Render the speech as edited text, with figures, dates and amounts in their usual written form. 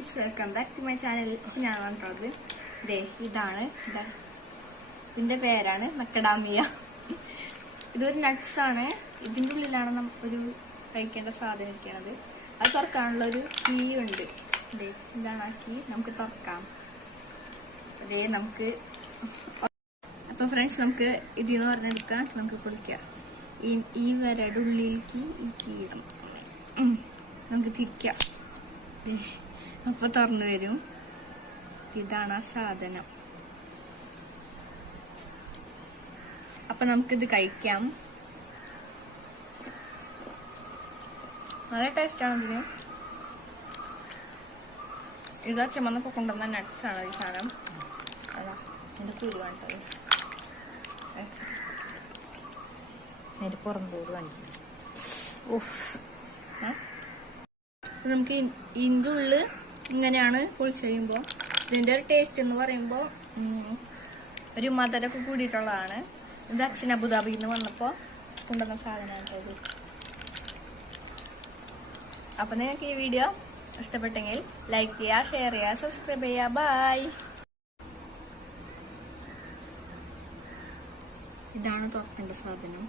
Friends, welcome back to my channel. ഞാൻ വന്നിട്ടുള്ളത് ഇതാണ്. ഇതിന്റെ പേരാണ് മക്കഡാമിയ. ഇതൊരു നട്ട്സ് ആണ്. ഇതിന്റെ ഉള്ളിലാണ് ഒരു കഴിക്കേണ്ട സാധനം ഇരിക്കണത്. അത് തുറക്കാനുള്ള ഒരു കീ ഉണ്ട്. ഇതാണ് ആ കീ. നമുക്ക് തുറക്കാം. നമുക്ക് അപ്പൊ ഫ്രണ്ട്സ്, നമുക്ക് ഇതിന്ന് പറഞ്ഞെടുക്കാം. നമുക്ക് പൊളിക്കാം. ഈ വരയുടെ ഉള്ളിലേക്ക് ഈ കീ ഇടും. നമുക്ക് തിരിക്കാം. അപ്പൊ തുറന്നു വരും. ഇതാണ് ആ സാധനം. അപ്പൊ നമുക്കിത് കഴിക്കാം. നല്ല ടേസ്റ്റാണ് ഇതിന്. ഇത് ചുമന്നപ്പോ കൊണ്ടുവന്ന നട്ട്സ് ആണ് ഈ സാധനം. അതാ എന്റെ കുരു വേണ്ടത്. പുറംപോട് കാണിക്കും. നമുക്ക് ഇതിൻ്റെ ഉള്ളിൽ ഇങ്ങനെയാണ് പൊളിച്ച് കഴിയുമ്പോൾ ഇതിന്റെ ഒരു ടേസ്റ്റ് എന്ന് പറയുമ്പോൾ ഒരു മധുരമൊക്കെ കൂടിയിട്ടുള്ളതാണ്. ഇത് അച്ഛൻ അബുദാബിയിൽ നിന്ന് വന്നപ്പോ കൊണ്ടുവന്ന സാധനമാണ്. അപ്പൊ നിങ്ങൾക്ക് ഈ വീഡിയോ ഇഷ്ടപ്പെട്ടെങ്കിൽ ലൈക്ക് ചെയ്യുക, ഷെയർ ചെയ്യുക, സബ്സ്ക്രൈബ് ചെയ്യുക. ബൈ. ഇതാണ് തുറക്കേണ്ട സാധനം.